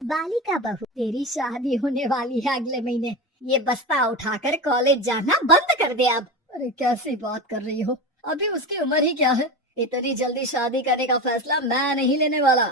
बालिका बहू, तेरी शादी होने वाली है अगले महीने। ये बस्ता उठाकर कॉलेज जाना बंद कर दे अब। अरे कैसी बात कर रही हो, अभी उसकी उम्र ही क्या है। इतनी जल्दी शादी करने का फैसला मैं नहीं लेने वाला।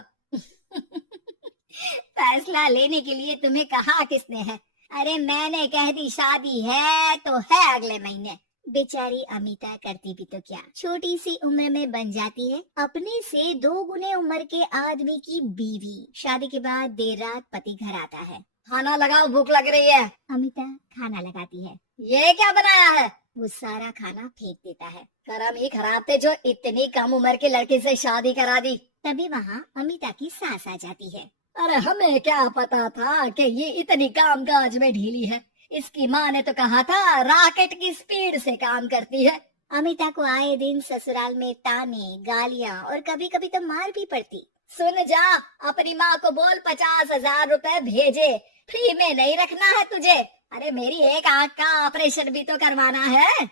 फैसला लेने के लिए तुम्हें कहा किसने है? अरे मैंने कह दी शादी है तो है अगले महीने। बेचारी अमिता करती भी तो क्या, छोटी सी उम्र में बन जाती है अपने से 2 गुने उम्र के आदमी की बीवी। शादी के बाद देर रात पति घर आता है। खाना लगाओ, भूख लग रही है। अमिता खाना लगाती है। ये क्या बनाया है? वो सारा खाना फेंक देता है। करम ही खराब थे जो इतनी कम उम्र के लड़के से शादी करा दी। तभी वहाँ अमिता की सास आ जाती है। अरे हमें क्या पता था कि ये इतनी कामकाज में ढीली है। इसकी माँ ने तो कहा था रॉकेट की स्पीड से काम करती है। अमिता को आए दिन ससुराल में ताने, गालियाँ और कभी कभी तो मार भी पड़ती। सुन जा, अपनी माँ को बोल 50,000 रुपए भेजे, फ्री में नहीं रखना है तुझे। अरे मेरी एक आंख का ऑपरेशन भी तो करवाना है।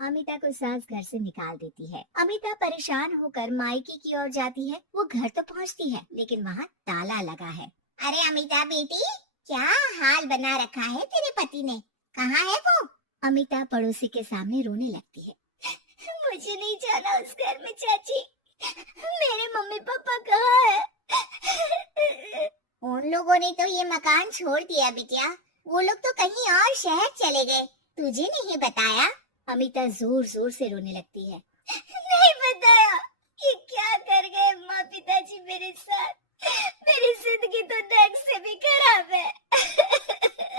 अमिता को सास घर से निकाल देती है। अमिता परेशान होकर मायके की ओर जाती है। वो घर तो पहुंचती है लेकिन वहाँ ताला लगा है। अरे अमिता बेटी, क्या हाल बना रखा है तेरे पति ने? कहाँ है वो? अमिता पड़ोसी के सामने रोने लगती है। मुझे नहीं जाना उस घर में चाची। मेरे मम्मी पापा कहाँ है? उन लोगों ने तो ये मकान छोड़ दिया बिटिया। वो लोग तो कहीं और शहर चले गए। तुझे नहीं बताया? अमिता जोर जोर से रोने लगती है। नहीं बताया। ये क्या कर गए माँ पिताजी मेरे साथ? मेरी जिंदगी तो नर्क से भी खराब है।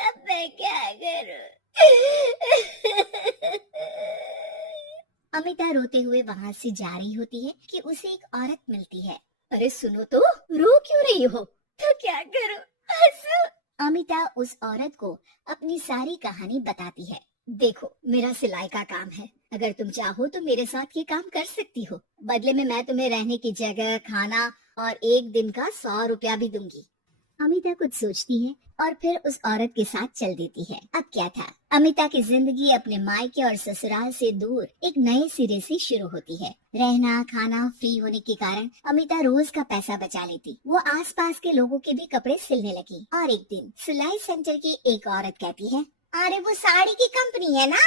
अब मैं क्या करूं? अमिता रोते हुए वहाँ से जा रही होती है कि उसे एक औरत मिलती है। अरे सुनो तो, रो क्यों रही हो? तो क्या करूं? हंसो। अमिता उस औरत को अपनी सारी कहानी बताती है। देखो, मेरा सिलाई का काम है। अगर तुम चाहो तो मेरे साथ ये काम कर सकती हो। बदले में मैं तुम्हें रहने की जगह, खाना और 1 दिन का 100 रुपया भी दूंगी। अमिता कुछ सोचती है और फिर उस औरत के साथ चल देती है। अब क्या था, अमिता की जिंदगी अपने मायके और ससुराल से दूर एक नए सिरे से शुरू होती है। रहना खाना फ्री होने के कारण अमिता रोज का पैसा बचा लेती। वो आसपास के लोगों के भी कपड़े सिलने लगी। और एक दिन सिलाई सेंटर की एक औरत कहती है, अरे वो साड़ी की कंपनी है ना,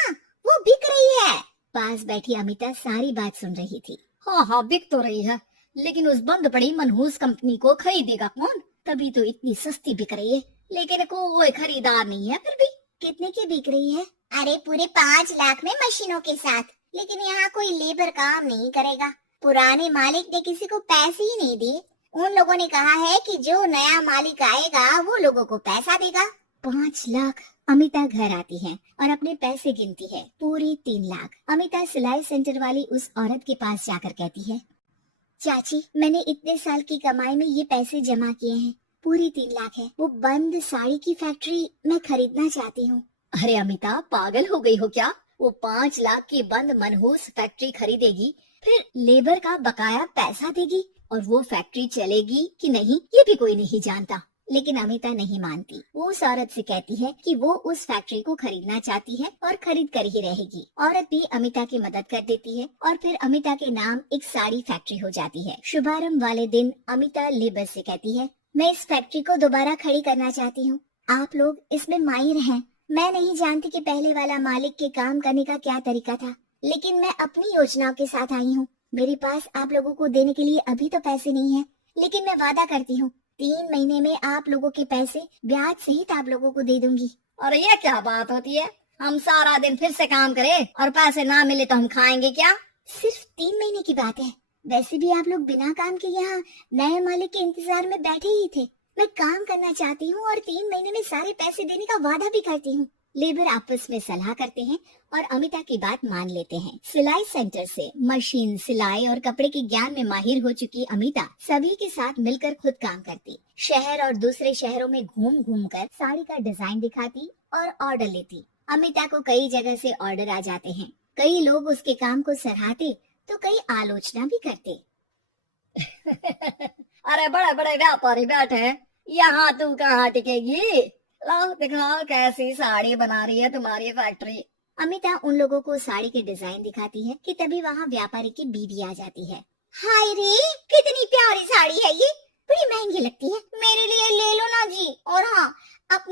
वो बिक रही है। पास बैठी अमिता सारी बात सुन रही थी। हाँ हाँ, बिक तो रही है, लेकिन उस बंद पड़ी मनहूस कंपनी को खरीदेगा कौन? तभी तो इतनी सस्ती बिक रही है, लेकिन कोई खरीदार नहीं है फिर भी। कितने की बिक रही है? अरे पूरे 5 लाख में मशीनों के साथ। लेकिन यहाँ कोई लेबर काम नहीं करेगा। पुराने मालिक ने किसी को पैसे ही नहीं दिए। उन लोगों ने कहा है कि जो नया मालिक आएगा वो लोगों को पैसा देगा। 5 लाख। अमिता घर आती है और अपने पैसे गिनती है। पूरे 3 लाख। अमिता सिलाई सेंटर वाली उस औरत के पास जाकर कहती है, चाची, मैंने इतने साल की कमाई में ये पैसे जमा किए हैं। पूरी 3 लाख है। वो बंद साड़ी की फैक्ट्री मैं खरीदना चाहती हूँ। अरे अमिता, पागल हो गई हो क्या? वो 5 लाख की बंद मनहूस फैक्ट्री खरीदेगी, फिर लेबर का बकाया पैसा देगी, और वो फैक्ट्री चलेगी कि नहीं ये भी कोई नहीं जानता। लेकिन अमिता नहीं मानती। वो उस औरत से कहती है कि वो उस फैक्ट्री को खरीदना चाहती है और खरीद कर ही रहेगी। औरत भी अमिता की मदद कर देती है और फिर अमिता के नाम एक साड़ी फैक्ट्री हो जाती है। शुभारंभ वाले दिन अमिता लेबर से कहती है, मैं इस फैक्ट्री को दोबारा खड़ी करना चाहती हूँ। आप लोग इसमें माहिर हैं। मैं नहीं जानती कि पहले वाला मालिक के काम करने का क्या तरीका था, लेकिन मैं अपनी योजनाओं के साथ आई हूँ। मेरे पास आप लोगों को देने के लिए अभी तो पैसे नहीं है, लेकिन मैं वादा करती हूँ 3 महीने में आप लोगों के पैसे ब्याज सहित आप लोगों को दे दूंगी। और ये क्या बात होती है? हम सारा दिन फिर से काम करें और पैसे ना मिले तो हम खाएंगे क्या? सिर्फ 3 महीने की बात है। वैसे भी आप लोग बिना काम के यहाँ नए मालिक के इंतजार में बैठे ही थे। मैं काम करना चाहती हूँ और 3 महीने में सारे पैसे देने का वादा भी करती हूँ। लेबर आपस में सलाह करते हैं और अमिता की बात मान लेते हैं। सिलाई सेंटर से मशीन, सिलाई और कपड़े के ज्ञान में माहिर हो चुकी अमिता सभी के साथ मिलकर खुद काम करती। शहर और दूसरे शहरों में घूम घूम कर साड़ी का डिजाइन दिखाती और ऑर्डर लेती। अमिता को कई जगह से ऑर्डर आ जाते हैं। कई लोग उसके काम को सराहते तो कई आलोचना भी करते। अरे बड़े बड़े व्यापारी बैठे हैं, यहाँ तू कहाँ टिकेगी? लाओ दिखाओ कैसी साड़ी बना रही है तुम्हारी फैक्ट्री। अमिता उन लोगों को साड़ी के डिजाइन दिखाती है कि तभी वहाँ व्यापारी की बीवी आ जाती है। हाय रे, कितनी प्यारी साड़ी है ये, बड़ी महंगी लगती है। मेरे लिए ले लो ना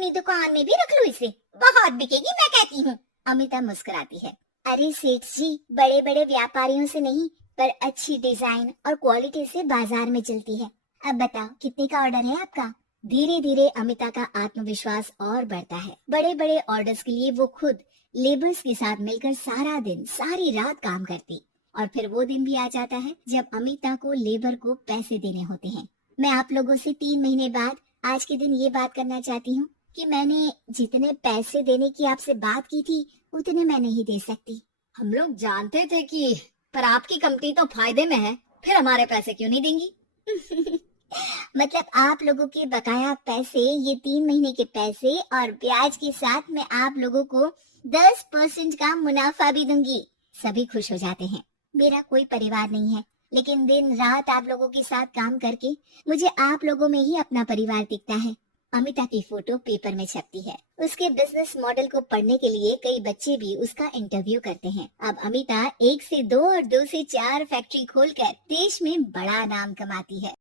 अपनी दुकान में भी रख लो इसे, बहुत बिकेगी मैं कहती हूँ। अमिता मुस्कुराती है। अरे सेठ जी, बड़े बड़े व्यापारियों से नहीं पर अच्छी डिजाइन और क्वालिटी से बाजार में चलती है। अब बताओ कितने का ऑर्डर है आपका? धीरे धीरे अमिता का आत्मविश्वास और बढ़ता है। बड़े बड़े ऑर्डर्स के लिए वो खुद लेबर्स के साथ मिलकर सारा दिन सारी रात काम करती। और फिर वो दिन भी आ जाता है जब अमिता को लेबर को पैसे देने होते हैं। मैं आप लोगों से 3 महीने बाद आज के दिन ये बात करना चाहती हूँ कि मैंने जितने पैसे देने की आपसे बात की थी उतने मैं नहीं दे सकती। हम लोग जानते थे कि पर आपकी कंपनी तो फायदे में है, फिर हमारे पैसे क्यों नहीं देंगी? मतलब आप लोगों के बकाया पैसे, ये 3 महीने के पैसे और ब्याज के साथ मैं आप लोगों को 10% का मुनाफा भी दूंगी। सभी खुश हो जाते हैं। मेरा कोई परिवार नहीं है, लेकिन दिन रात आप लोगों के साथ काम करके मुझे आप लोगों में ही अपना परिवार दिखता है। अमिता की फोटो पेपर में छपती है। उसके बिजनेस मॉडल को पढ़ने के लिए कई बच्चे भी उसका इंटरव्यू करते हैं। अब अमिता 1 से 2 और 2 से 4 फैक्ट्री खोलकर देश में बड़ा नाम कमाती है।